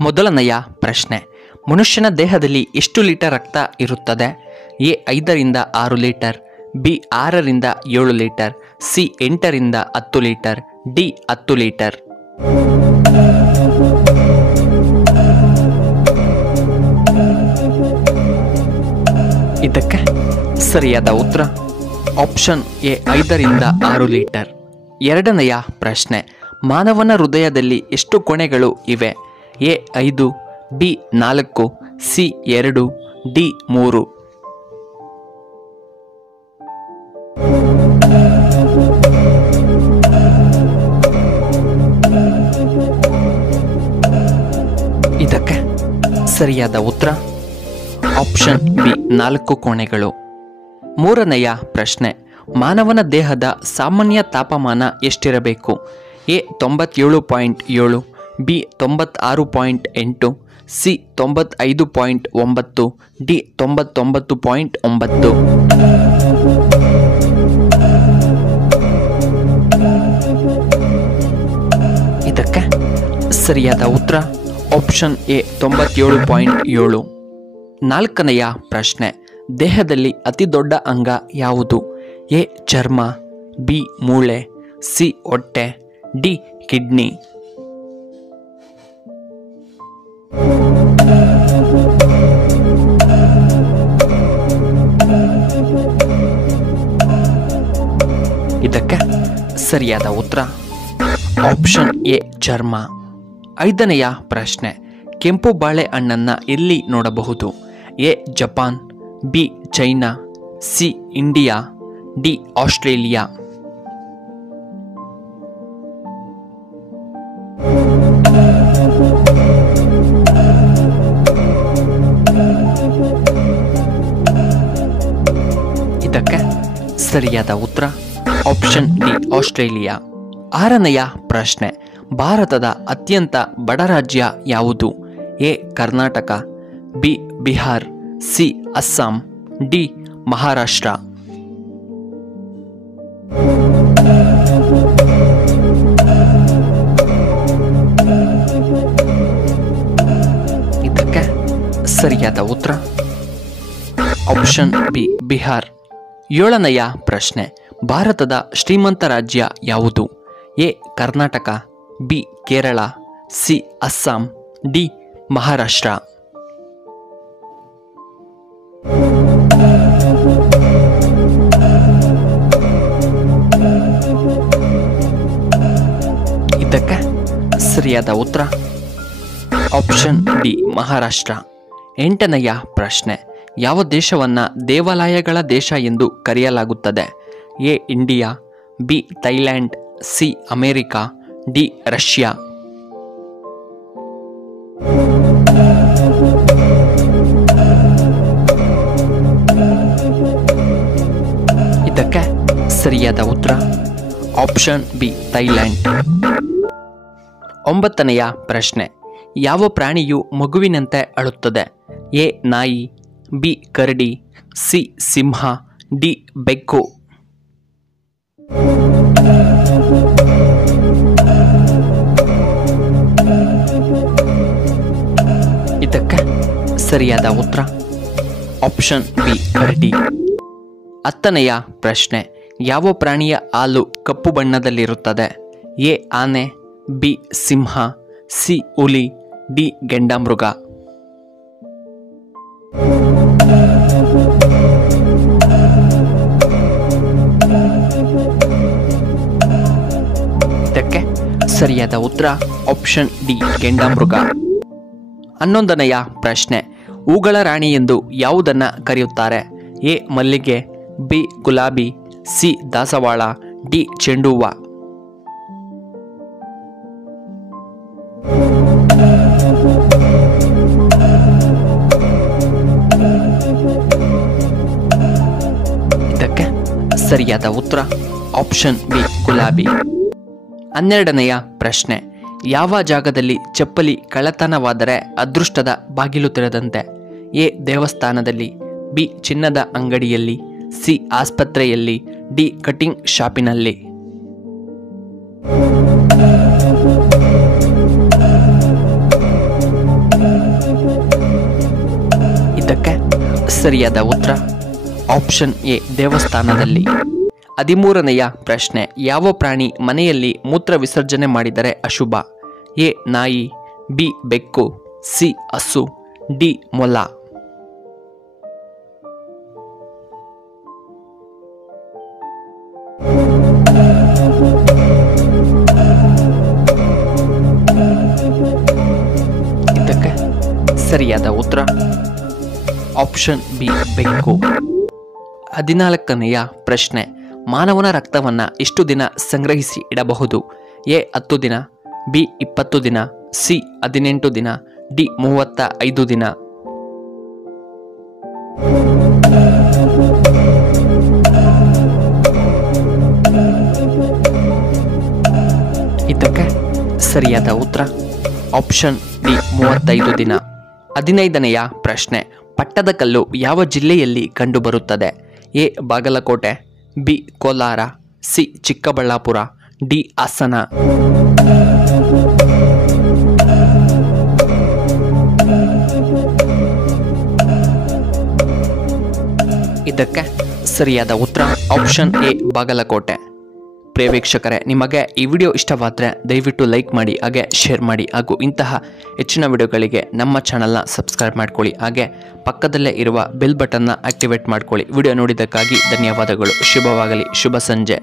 ಮೊದಲನೆಯ ಪ್ರಶ್ನೆ, ಮನುಷ್ಯನ ದೇಹದಲ್ಲಿ ಎಷ್ಟು ಲೀಟರ್ ರಕ್ತ ಇರುತ್ತದೆ? ಎ 5ರಿಂದ 6 ಲೀಟರ್, ಬಿ 6ರಿಂದ 7 ಲೀಟರ್, ಸಿ 8ರಿಂದ 10 ಲೀಟರ್, ಡಿ 10 ಲೀಟರ್. ಇದಕ್ಕೆ ಸರಿಯಾದ ಉತ್ತರ ಆಪ್ಷನ್ ಎ 5ರಿಂದ 6 ಲೀಟರ್. ಎರಡನೆಯ ಪ್ರಶ್ನೆ, ಮಾನವನ ಹೃದಯದಲ್ಲಿ ಎಷ್ಟು ಕೊನೆಗಳು ಇವೆ? A 5, B 4, C 2, D 3. ಇದಕ್ಕೆ ಸರಿಯಾದ ಉತ್ತರ ಆಪ್ಷನ್ ಬಿ 4 ಕೋಣೆಗಳು. ಮೂರನೆಯ ಪ್ರಶ್ನೆ, ಮಾನವನ ದೇಹದ ಸಾಮಾನ್ಯ ತಾಪಮಾನ ಎಷ್ಟಿರಬೇಕು? A 97.7, B 96.8, C 95.9, D 99.9. ಇದಕ್ಕೆ ಸರಿಯಾದ ಉತ್ತರ ಆಪ್ಷನ್ ಎ 97.7. ನಾಲ್ಕನೆಯ ಪ್ರಶ್ನೆ, ದೇಹದಲ್ಲಿ ಅತಿ ದೊಡ್ಡ ಅಂಗ ಯಾವುದು? ಎ ಚರ್ಮ, ಬಿ ಮೂಳೆ, ಸಿ ಹೊಟ್ಟೆ, ಡಿ ಕಿಡ್ನಿ. ಇದಕ್ಕೆ ಸರಿಯಾದ ಉತ್ತರ ಆಪ್ಷನ್ ಎ ಚರ್ಮ. ಐದನೆಯ ಪ್ರಶ್ನೆ, ಕೆಂಪು ಬಾಳೆಹಣ್ಣನ್ನು ಎಲ್ಲಿ ನೋಡಬಹುದು? A Japan, B China, C India, D Australia. ಇದಕ್ಕೆ ಸರಿಯಾದ ಉತ್ತರ ಆಪ್ಷನ್ ಡಿ ಆಸ್ಟ್ರೇಲಿಯಾ. ಆರನೆಯ ಪ್ರಶ್ನೆ, ಭಾರತದ ಅತ್ಯಂತ ಬಡ ರಾಜ್ಯ ಯಾವುದು? A Karnataka, B Bihar, C Assam, D Maharashtra. ಇದಕ್ಕೆ ಸರಿಯಾದ ಉತ್ತರ ಆಪ್ಷನ್ ಬಿ ಬಿಹಾರ್. ಏಳನೆಯ ಪ್ರಶ್ನೆ, ಭಾರತದ ಶ್ರೀಮಂತ ರಾಜ್ಯ ಯಾವುದು? A Karnataka, B Kerala, C Assam, D Maharashtra. ಇದಕ್ಕೆ ಸರಿಯಾದ ಉತ್ತರ ಆಪ್ಷನ್ ಡಿ ಮಹಾರಾಷ್ಟ್ರ. ಎಂಟನೆಯ ಪ್ರಶ್ನೆ, ಯಾವ ದೇಶವನ್ನ ದೇವಾಲಯಗಳ ದೇಶ ಎಂದು ಕರೆಯಲಾಗುತ್ತದೆ? A India, B Thailand, C America, D Russia. ಇದಕ್ಕೆ ಸರಿಯಾದ ಉತ್ತರ ಆಪ್ಷನ್ ಬಿ ಥೈಲ್ಯಾಂಡ್. ಒಂಬತ್ತನೆಯ ಪ್ರಶ್ನೆ, ಯಾವ ಪ್ರಾಣಿಯು ಮಗುವಿನಂತೆ ಅಳುತ್ತದೆ? ಎ ನಾಯಿ, ಬಿ ಕರಡಿ, ಸಿ ಸಿಂಹ, ಡಿ ಬೆಕ್ಕು. ಇದಕ್ಕೆ ಸರಿಯಾದ ಉತ್ತರ ಆಪ್ಷನ್ ಬಿ ಕರಡಿ. ಹತ್ತನೆಯ ಪ್ರಶ್ನೆ, ಯಾವ ಪ್ರಾಣಿಯ ಹಾಲು ಕಪ್ಪು ಬಣ್ಣದಲ್ಲಿರುತ್ತದೆ? ಎ ಆನೆ, ಬಿ ಸಿಂಹ, ಸಿ ಹುಲಿ, ಡಿ ಗೆಂಡಮೃಗ. ಇದಕ್ಕೆ ಸರಿಯಾದ ಉತ್ತರ ಆಪ್ಷನ್ ಡಿ ಗೆಂಡಮೃಗ. ಹನ್ನೊಂದನೆಯ ಪ್ರಶ್ನೆ, ಹೂಗಳ ರಾಣಿ ಎಂದು ಯಾವುದನ್ನು ಕರೆಯುತ್ತಾರೆ? ಎ ಮಲ್ಲಿಗೆ, ಬಿ ಗುಲಾಬಿ, ಸಿ ದಾಸವಾಳ, ಡಿ ಚೆಂಡು ಹೂವ. ಇದಕ್ಕೆ ಸರಿಯಾದ ಉತ್ತರ ಆಪ್ಷನ್ ಬಿ ಗುಲಾಬಿ. ಹನ್ನೆರಡನೆಯ ಪ್ರಶ್ನೆ, ಯಾವ ಜಾಗದಲ್ಲಿ ಚಪ್ಪಲಿ ಕಳ್ಳತನವಾದರೆ ಅದೃಷ್ಟದ ಬಾಗಿಲು ತೆರೆದಂತೆ? ಎ ದೇವಸ್ಥಾನದಲ್ಲಿ, ಬಿ ಚಿನ್ನದ ಅಂಗಡಿಯಲ್ಲಿ, ಸಿ ಆಸ್ಪತ್ರೆಯಲ್ಲಿ, ಡಿ ಕಟಿಂಗ್ ಶಾಪಿನಲ್ಲಿ. ಸರಿಯಾದ ಉತ್ತರ ಆಪ್ಷನ್ ಎ ದೇವಸ್ಥಾನದಲ್ಲಿ. 13ನೆಯ ಪ್ರಶ್ನೆ, ಯಾವ ಪ್ರಾಣಿ ಮನೆಯಲ್ಲಿ ಮೂತ್ರ ವಿಸರ್ಜನೆ ಮಾಡಿದರೆ ಅಶುಭ? ಎ ನಾಯಿ, ಬಿ ಬೆಕ್ಕು, ಸಿ ಹಸು, ಡಿ ಮೊಲ. ಇದಕ್ಕೆ ಸರಿಯಾದ ಉತ್ತರ ಆಪ್ಷನ್ ಬಿ ಬೆಕ್ಕು. 14ನೆಯ ಪ್ರಶ್ನೆ, ಮಾನವನ ರಕ್ತವನ್ನು ಎಷ್ಟು ದಿನ ಸಂಗ್ರಹಿಸಿ ಇಡಬಹುದು? ಎ 10 ದಿನ, ಬಿ 20 ದಿನ, ಸಿ 18 ದಿನ, ಡಿ 35 ದಿನ. ಇದಕ್ಕೆ ಸರಿಯಾದ ಉತ್ತರ ಆಪ್ಷನ್ ಡಿ 35 ದಿನ. 15ನೆಯ ಪ್ರಶ್ನೆ, ಪಟ್ಟದಕಲ್ಲು ಯಾವ ಜಿಲ್ಲೆಯಲ್ಲಿ ಕಂಡುಬರುತ್ತದೆ? A Bagalkot, B Kolar, C Chikkaballapur, D Hassan. ಇದಕ್ಕೆ ಸರಿಯಾದ ಉತ್ತರ ಆಪ್ಷನ್ ಎ ಬಾಗಲಕೋಟೆ. ಪ್ರಿಯ ವೀಕ್ಷಕರೇ, ನಿಮಗೆ ಈ ವಿಡಿಯೋ ಇಷ್ಟವಾದರೆ ದಯವಿಟ್ಟು ಲೈಕ್ ಮಾಡಿ, ಹಾಗೆ ಶೇರ್ ಮಾಡಿ, ಹಾಗೂ ಇಂತಹ ಹೆಚ್ಚಿನ ವಿಡಿಯೋಗಳಿಗೆ ನಮ್ಮ ಚಾನಲ್ನ ಸಬ್ಸ್ಕ್ರೈಬ್ ಮಾಡ್ಕೊಳ್ಳಿ. ಹಾಗೆ ಪಕ್ಕದಲ್ಲೇ ಇರುವ ಬೆಲ್ ಬಟನ್ನ ಆಕ್ಟಿವೇಟ್ ಮಾಡ್ಕೊಳ್ಳಿ. ವಿಡಿಯೋ ನೋಡಿದ್ದಕ್ಕಾಗಿ ಧನ್ಯವಾದಗಳು. ಶುಭವಾಗಲಿ. ಶುಭ ಸಂಜೆ.